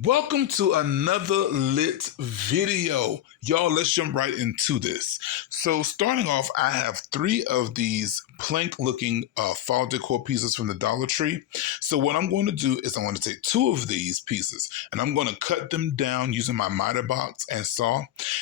Welcome to another lit video. Y'all, let's jump right into this. So starting off, I have three of these plank looking fall decor pieces from the Dollar Tree. So what I'm going to do is I'm going to take two of these pieces and I'm going to cut them down using my miter box and saw.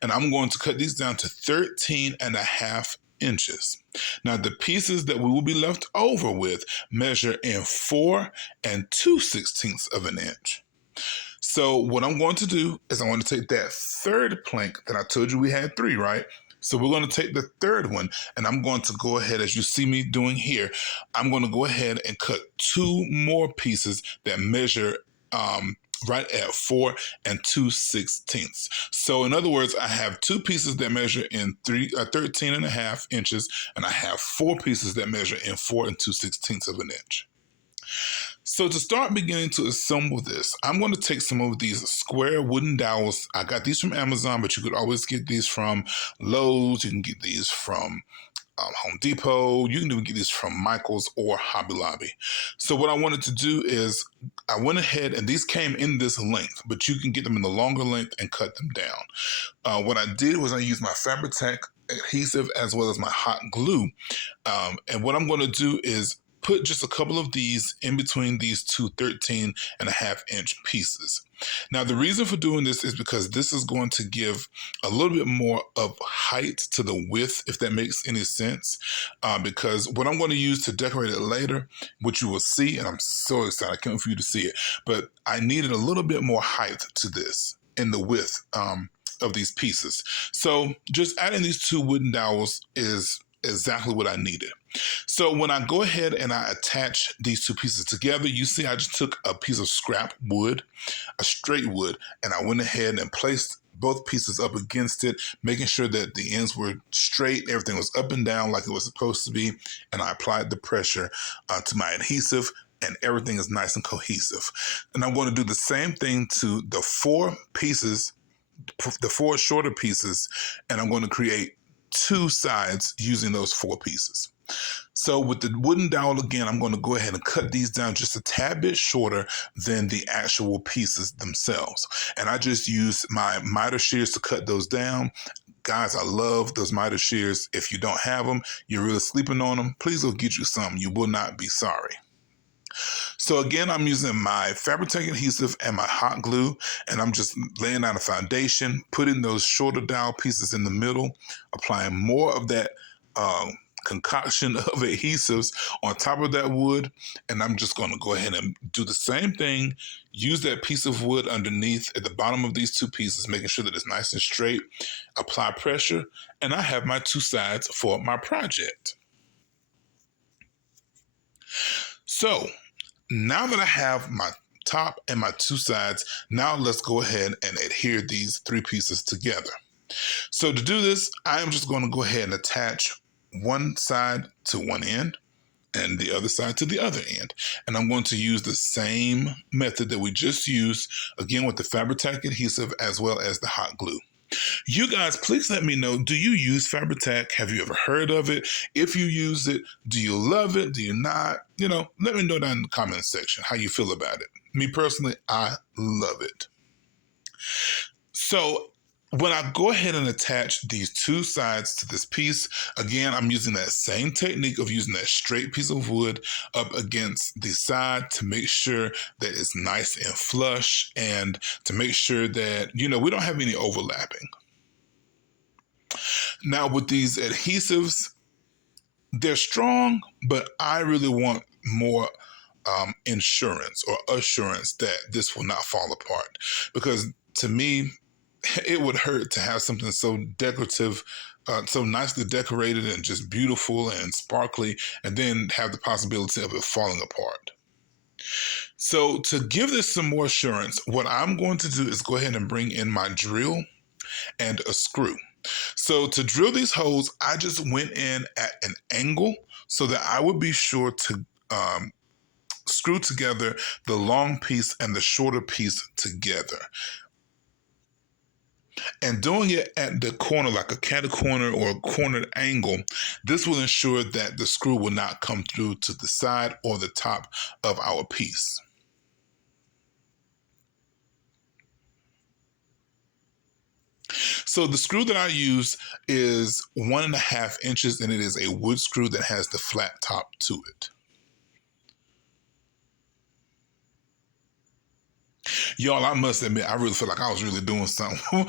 And I'm going to cut these down to 13.5 inches. Now the pieces that we will be left over with measure in 4 2/16 of an inch. So what I'm going to do is I'm going to take that third plank that I told you we had three, right? So we're going to take the third one and I'm going to go ahead, as you see me doing here, I'm going to go ahead and cut two more pieces that measure right at 4 2/16. So in other words, I have two pieces that measure in 13.5 inches and I have four pieces that measure in 4 2/16 of an inch. So to start beginning to assemble this, I'm going to take some of these square wooden dowels. I got these from Amazon, but you could always get these from Lowe's. You can get these from Home Depot. You can even get these from Michael's or Hobby Lobby. So what I wanted to do is I went ahead and these came in this length, but you can get them in the longer length and cut them down. What I did was I used my Fabri-Tac adhesive as well as my hot glue. And what I'm going to do is put just a couple of these in between these two 13.5 inch pieces. Now, the reason for doing this is because this is going to give a little bit more of height to the width, if that makes any sense. Because what I'm going to use to decorate it later, which you will see, and I'm so excited, I can't wait for you to see it, but I needed a little bit more height to this in the width of these pieces. So just adding these two wooden dowels is exactly what I needed. So when I go ahead and I attach these two pieces together, you see I just took a piece of scrap wood, a straight wood, and I went ahead and placed both pieces up against it, making sure that the ends were straight, everything was up and down like it was supposed to be, and I applied the pressure to my adhesive, and everything is nice and cohesive. And I'm going to do the same thing to the four pieces, the four shorter pieces, and I'm going to create two sides using those four pieces. So with the wooden dowel again, I'm going to go ahead and cut these down just a tad bit shorter than the actual pieces themselves. And I just use my miter shears to cut those down. Guys, I love those miter shears. If you don't have them, you're really sleeping on them. Please go get you some. You will not be sorry. So again, I'm using my Fabri-Tac adhesive and my hot glue, and I'm just laying out a foundation, putting those shorter dowel pieces in the middle, applying more of that concoction of adhesives on top of that wood, and I'm just going to go ahead and do the same thing, use that piece of wood underneath at the bottom of these two pieces, making sure that it's nice and straight, apply pressure, and I have my two sides for my project. So now that I have my top and my two sides, now let's go ahead and adhere these three pieces together. So to do this, I am just going to go ahead and attach one side to one end and the other side to the other end. And I'm going to use the same method that we just used, again with the Fabri-Tac adhesive as well as the hot glue. You guys, please let me know, do you use Fabri-Tac? Have you ever heard of it? If you use it, do you love it? Do you not? Let me know down in the comment section how you feel about it. Me personally, I love it. So when I go ahead and attach these two sides to this piece, again, I'm using that same technique of using that straight piece of wood up against the side to make sure that it's nice and flush and to make sure that, we don't have any overlapping. Now with these adhesives, they're strong, but I really want more insurance or assurance that this will not fall apart. Because to me, it would hurt to have something so decorative, so nicely decorated and just beautiful and sparkly, and then have the possibility of it falling apart. So to give this some more assurance, what I'm going to do is go ahead and bring in my drill and a screw. So to drill these holes, I just went in at an angle so that I would be sure to screw together the long piece and the shorter piece together. And doing it at the corner, like a catty corner or a cornered angle, this will ensure that the screw will not come through to the side or the top of our piece. So the screw that I use is 1.5 inches, and it is a wood screw that has the flat top to it. Y'all, I must admit, I really feel like I was really doing something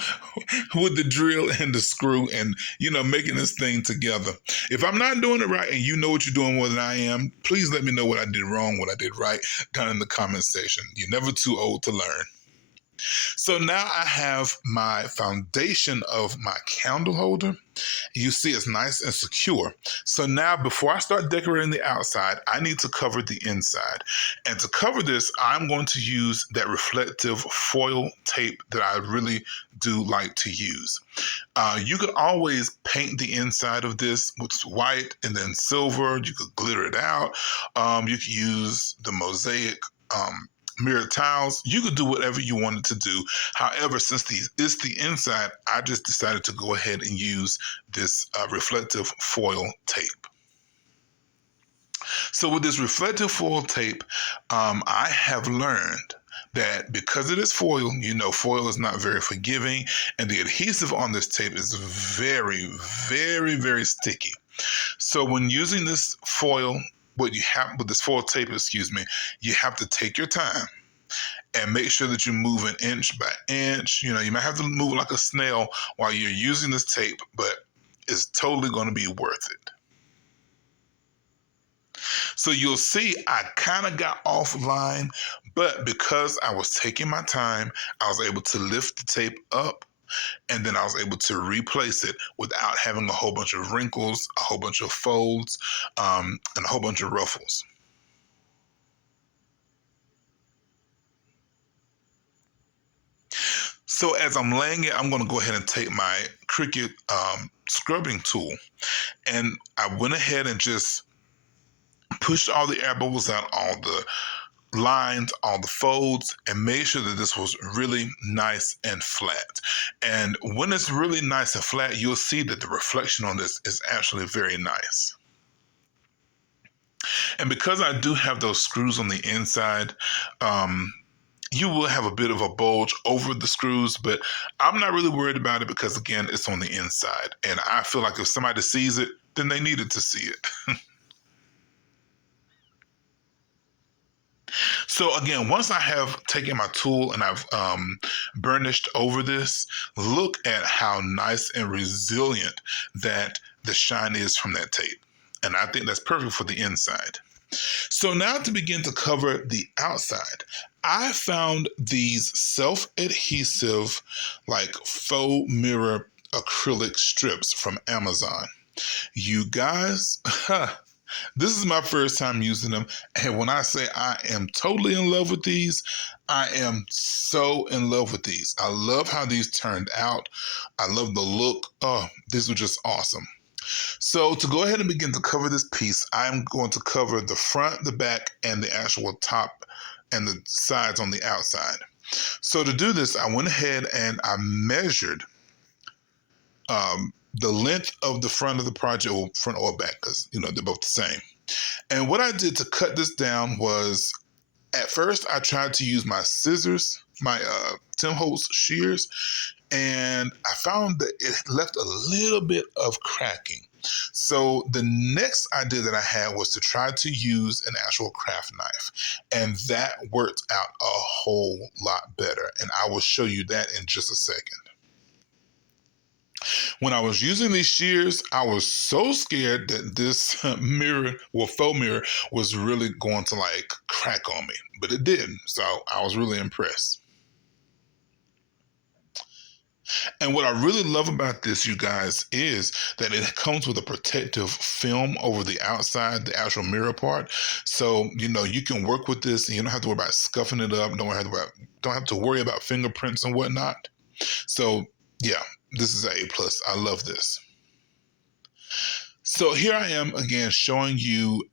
with the drill and the screw and, making this thing together. If I'm not doing it right and you know what you're doing more than I am, please let me know what I did wrong, what I did right down in the comment section. You're never too old to learn. So now I have my foundation of my candle holder. You see it's nice and secure. So now before I start decorating the outside, I need to cover the inside. And to cover this, I'm going to use that reflective foil tape that I really do like to use. You could always paint the inside of this with white and then silver. You could glitter it out. You could use the mosaic mirror tiles. You could do whatever you wanted to do. However, since it's the inside, I just decided to go ahead and use this reflective foil tape. So with this reflective foil tape, I have learned that because it is foil, foil is not very forgiving, and the adhesive on this tape is very, very, very sticky. So when using this foil, with this foil tape, you have to take your time and make sure that you move an inch by inch. You might have to move like a snail while you're using this tape, but it's totally going to be worth it. So you'll see I kind of got offline, but because I was taking my time, I was able to lift the tape up, and then I was able to replace it without having a whole bunch of wrinkles, a whole bunch of folds, and a whole bunch of ruffles. So as I'm laying it, I'm going to go ahead and take my Cricut scrubbing tool, and I went ahead and just pushed all the air bubbles out, all the lines, all the folds, and made sure that this was really nice and flat. And when it's really nice and flat, you'll see that the reflection on this is actually very nice. And because I do have those screws on the inside, you will have a bit of a bulge over the screws, but I'm not really worried about it because, again, it's on the inside. And I feel like if somebody sees it, then they needed to see it. So again, once I have taken my tool and I've burnished over this, look at how nice and resilient that the shine is from that tape. And I think that's perfect for the inside. So now to begin to cover the outside, I found these self-adhesive, like faux mirror acrylic strips from Amazon. You guys, this is my first time using them. And when I say I am totally in love with these, I am so in love with these. I love how these turned out. I love the look. Oh, these are just awesome. So to go ahead and begin to cover this piece, I'm going to cover the front, the back, and the actual top and the sides on the outside. So to do this, I went ahead and I measured the length of the front of the project, or front or back, because they're both the same. And what I did to cut this down was, at first I tried to use my scissors, my Tim Holtz shears, and I found that it left a little bit of cracking. So the next idea that I had was to try to use an actual craft knife, and that worked out a whole lot better. And I will show you that in just a second. When I was using these shears, I was so scared that this mirror, well, faux mirror, was really going to crack on me, but it didn't. So I was really impressed. And what I really love about this, you guys, is that it comes with a protective film over the outside, the actual mirror part. So, you can work with this and you don't have to worry about scuffing it up. Don't have to worry about fingerprints and whatnot. So, yeah, this is an A plus. I love this. So here I am again showing you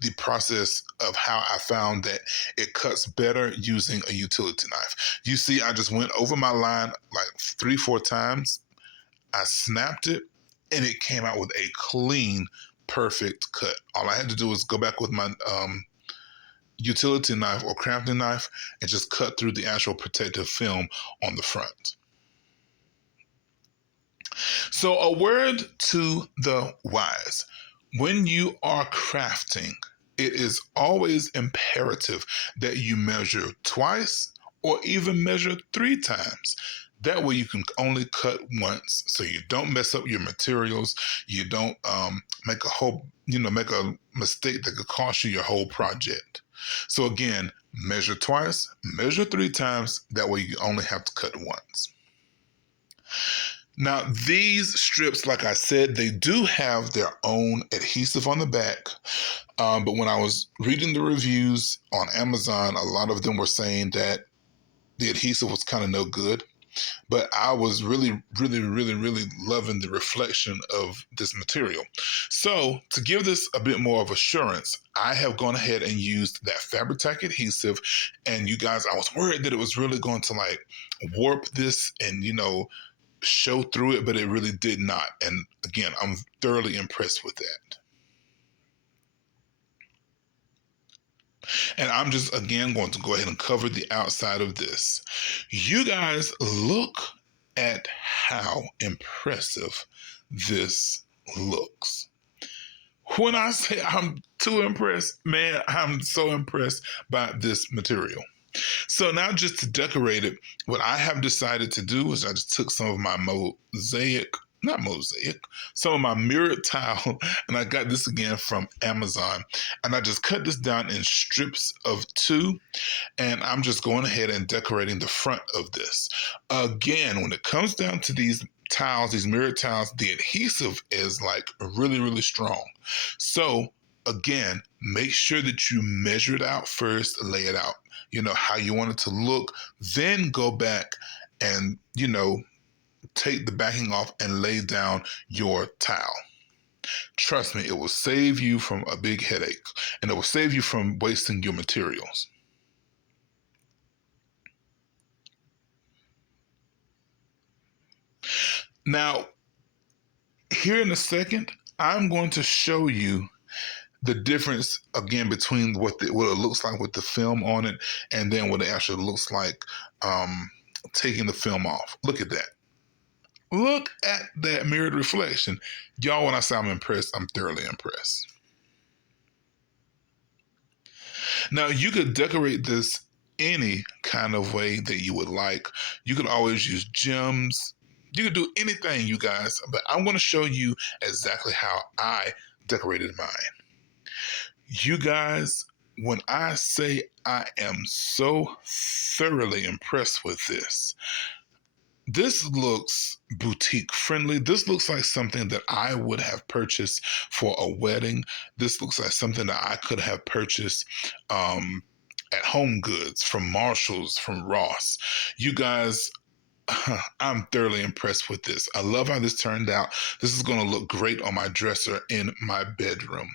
the process of how I found that it cuts better using a utility knife. You see, I just went over my line like 3-4 times. I snapped it and it came out with a clean, perfect cut. All I had to do was go back with my utility knife or crafting knife and just cut through the actual protective film on the front. So, a word to the wise. When you are crafting, it is always imperative that you measure twice or even measure 3 times. That way, you can only cut once, so you don't mess up your materials. You don't make a make a mistake that could cost you your whole project. So again, measure twice, measure 3 times. That way, you only have to cut once. Now, these strips, like I said, they do have their own adhesive on the back. But when I was reading the reviews on Amazon, a lot of them were saying that the adhesive was kind of no good. But I was really, really, really, really loving the reflection of this material. So, to give this a bit more of assurance, I have gone ahead and used that Fabri-Tac adhesive. And you guys, I was worried that it was really going to like warp this and, show through it, but it really did not. And again, I'm thoroughly impressed with that. And I'm just again going to go ahead and cover the outside of this. You guys look at how impressive this looks. When I say I'm too impressed, man, I'm so impressed by this material. So now just to decorate it, what I have decided to do is I just took some of my some of my mirrored tile, and I got this again from Amazon. And I just cut this down in strips of 2, and I'm just going ahead and decorating the front of this. Again, when it comes down to these tiles, these mirrored tiles, the adhesive is like really, really strong. So again, make sure that you measure it out first, lay it out, how you want it to look, then go back and, take the backing off and lay down your tile. Trust me, it will save you from a big headache, and it will save you from wasting your materials. Now, here in a second, I'm going to show you the difference again between what it looks like with the film on it and then what it actually looks like taking the film off. Look at that. Look at that mirrored reflection. Y'all, when I say I'm impressed, I'm thoroughly impressed. Now, you could decorate this any kind of way that you would like. You could always use gems. You could do anything, you guys, but I'm going to show you exactly how I decorated mine. You guys, when I say I am so thoroughly impressed with this looks boutique friendly. This looks like something that I would have purchased for a wedding. This looks like something that I could have purchased at Home Goods, from Marshall's, from Ross. You guys, I'm thoroughly impressed with this. I love how this turned out. This is going to look great on my dresser in my bedroom.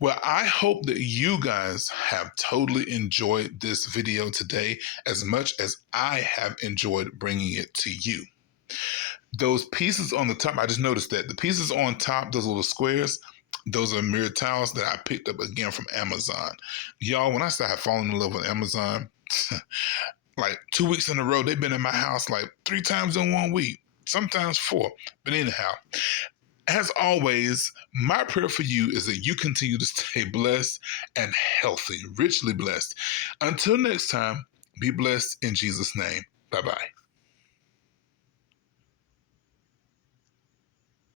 Well, I hope that you guys have totally enjoyed this video today as much as I have enjoyed bringing it to you. Those pieces on the top, I just noticed that the pieces on top, those little squares, those are mirrored tiles that I picked up again from Amazon. Y'all, when I say I have fallen in love with Amazon, like 2 weeks in a row, they've been in my house like 3 times in 1 week, sometimes 4. But anyhow, as always, my prayer for you is that you continue to stay blessed and healthy, richly blessed. Until next time, be blessed in Jesus' name. Bye-bye.